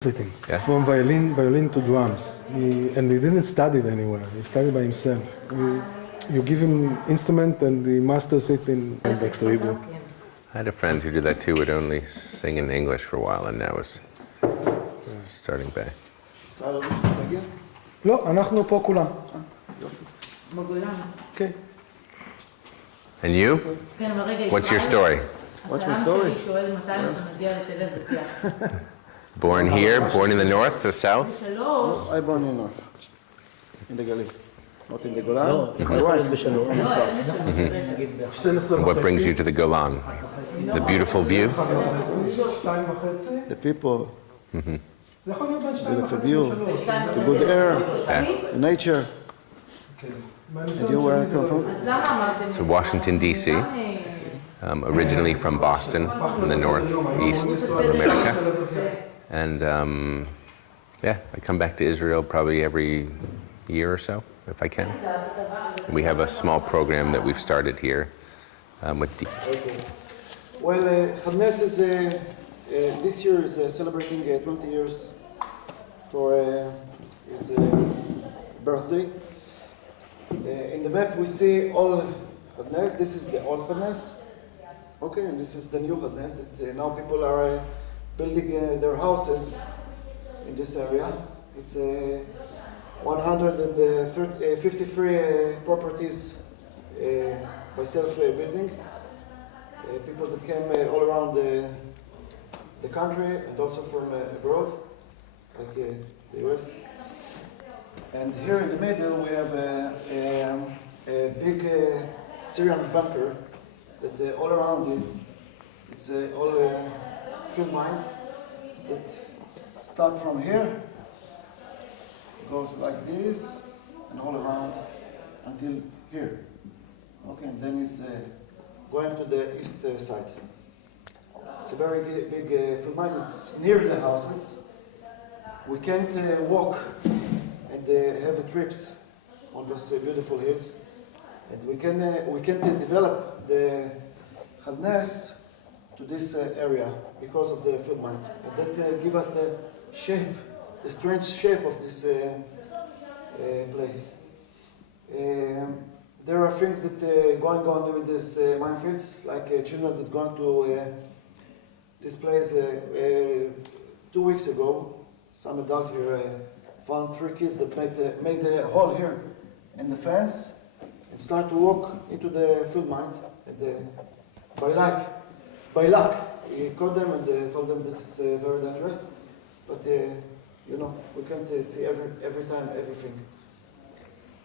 Everything, Yeah. from violin to drums. And he didn't study it anywhere. He studied by himself. You give him instrument and he masters it in back to Hebrew. I had a friend who did that too, would only sing in English for a while, and now is starting back. לא, אנחנו פה כולם. בגולן. כן. And you? כן, אבל רגע, What's your story? What's my story? שואל מתי אנחנו נגיע לתל אביב. Born here, born in the north or south? שלוש. I born in north, in the Galilee, not in the Golan. My wife is from the south. And what brings you to the Golan? The beautiful view? The people, beautiful view, the good air, the nature. And you, where you come from? So Washington, D.C., originally from Boston in the northeast of America. And yeah, I come back to Israel probably every year or so, if I can. We have a small program that we've started here with Well, Hadnes is, this year is celebrating 20 years for his birthday. In the map we see all Hadnes. This is the old Hadnes. Okay, and this is the new Hadnes that now people are building their houses in this area. It's 153 properties by self-building. People that came all around the country and also from abroad, like the US. And here in the middle we have a big Syrian bunker that all around it, it's all field mines that start from here, goes like this, and all around until here. Okay, and then it's going to the east side. It's a very big field mine. It's near the houses. We can't walk and have trips on those beautiful hills, and we can develop the Hadnes to this area because of the field mine. And that give us the shape, the strange shape of this place. There are things that going on with these minefields, like children that going to this place 2 weeks ago. Some adult here found 3 kids that made a hole here in the fence and start to walk into the field mine. And by luck, he caught them and told them that it's very dangerous. But you know, we can't see every time everything.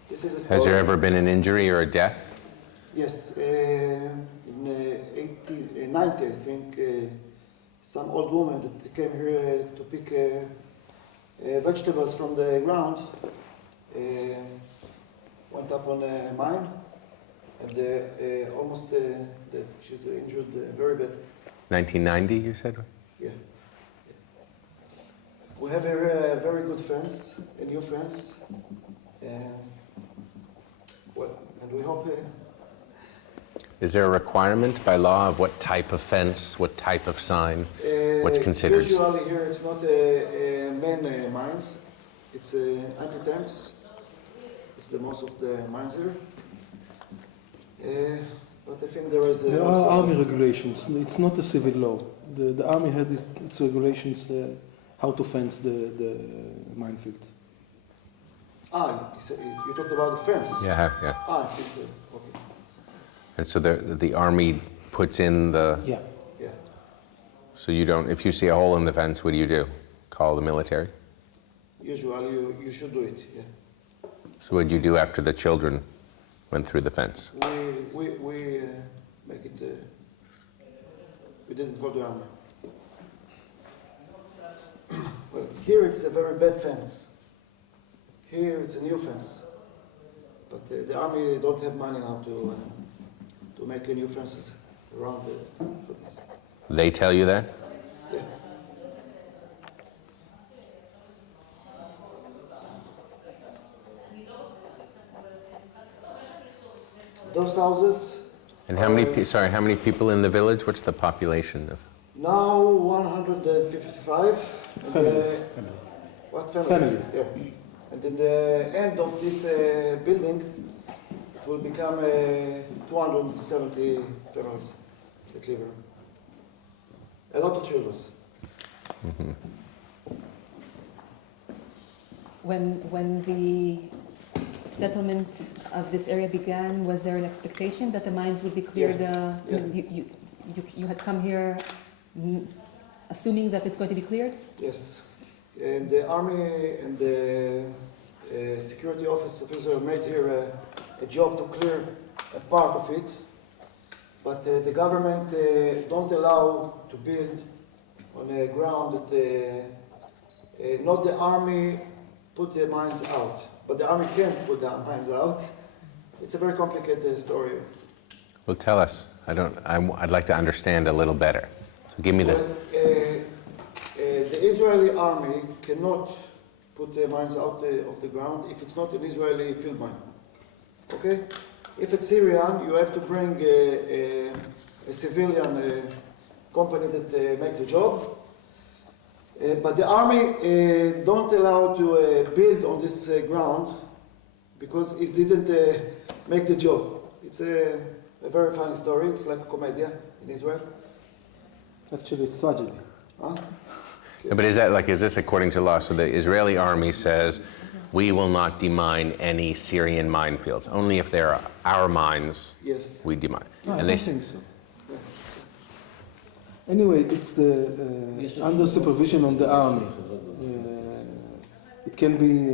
This is a story. Has there ever been an injury or a death? Yes, in 90, I think, some old woman that came here to pick vegetables from the ground went up on a mine and almost dead. She's injured very bad. 1990, you said? Yeah. We have here a very good fence, a new fence. Well, and we hope. Is there a requirement by law of what type of fence, what type of sign, what's considered? Usually here it's not main mines, it's anti-tanks. It's the most of the mines here. But I think there is. There are army regulations. It's not a civil law. The army had its regulations how to fence the minefields. You talked about the fence. Yeah, yeah. I think okay. And so the army puts in the... Yeah. Yeah. So you don't, if you see a hole in the fence, what do you do? Call the military? Usually you should do it, yeah. So what do you do after the children went through the fence? We make it, we didn't go to the army. Well, here it's a very bad fence. Here it's a new fence. But the army don't have money now to make new fences around the place. They tell you that? Yeah. Those houses. And how many people in the village? What's the population of? Now 155. Families. What families? Families. Yeah. And in the end of this building, it will become 270 families that live here. A lot of children. When the settlement of this area began, was there an expectation that the mines would be cleared? Yeah. I mean, you had come here assuming that it's going to be cleared? Yes. And the army and the security office officer made here a job to clear a part of it. But the government don't allow to build on a ground that not the army put the mines out, but the army can't put the mines out. It's a very complicated story. Well, tell us. I'd like to understand a little better. So give me the... The Israeli army cannot put the mines out of the ground if it's not an Israeli field mine. Okay? If it's Syrian, you have to bring a civilian company that make the job. But the army don't allow to build on this ground because it didn't make the job. It's a very funny story. It's like a comedy in Israel. Actually, it's tragedy. Huh? No, but is this according to law? So the Israeli army says, we will not demine any Syrian minefields. Only if they're our mines, Yes. we demine. No, I And don't think so. Anyway, it's the under supervision on the army. It can be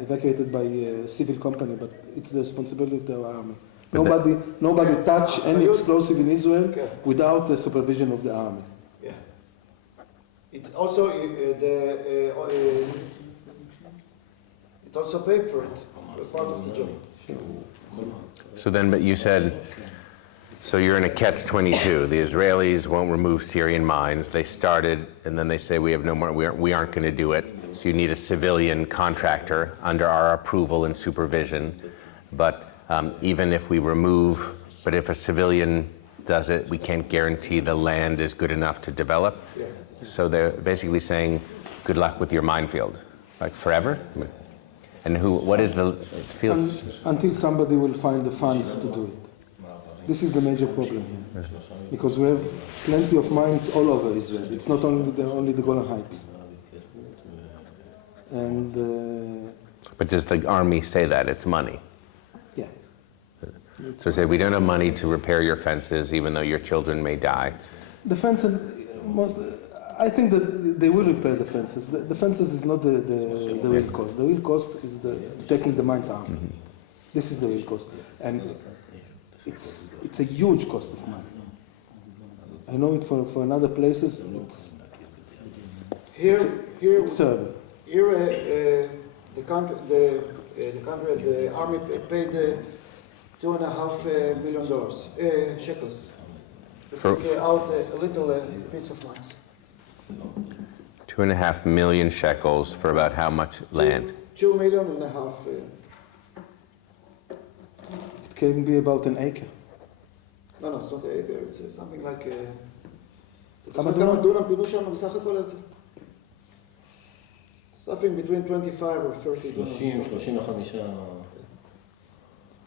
evacuated by a civil company, but it's the responsibility of the army. Nobody touch any explosive in Israel without the supervision of the army. Yeah. It's also it also paid for it, for part of the job. So then, but you said, so you're in a catch-22. The Israelis won't remove Syrian mines. They started, and then they say we have no more. We aren't going to do it. So you need a civilian contractor under our approval and supervision. But even if we remove, but if a civilian does it, we can't guarantee the land is good enough to develop. Yeah. So they're basically saying, good luck with your minefield, like forever. And what is the field? Until somebody will find the funds to do it. This is the major problem here, because we have plenty of mines all over Israel. It's not only the Golan Heights. And But does the army say that it's money? yeah, So say we don't have money to repair your fences, even though your children may die. the fences. I think that they will repair the fences. The fences is not the real cost. The real cost is taking the mines out. This is the real cost, and it's a huge cost of money. I know it for another places. It's terrible. Here, the army paid $2.5 million shekels to take out a little piece of mines. 2.5 million shekels for about how much land? 2.5 million. It can be about an acre. No, it's not an acre, it's something like... כמה כמה דונם פינו שם בסך הכל הרצל? Something between 25 or 30 dונם. 35.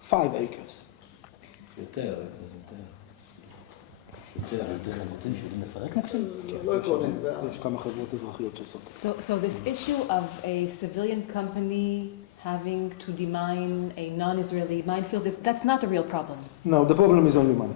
5 acres. יותר. לא עקרוני, זה... יש כמה חברות אזרחיות שעושות את זה. So this issue of a civilian company having to demine a non-Israeli minefield, that's not a real problem. No, the problem is only money.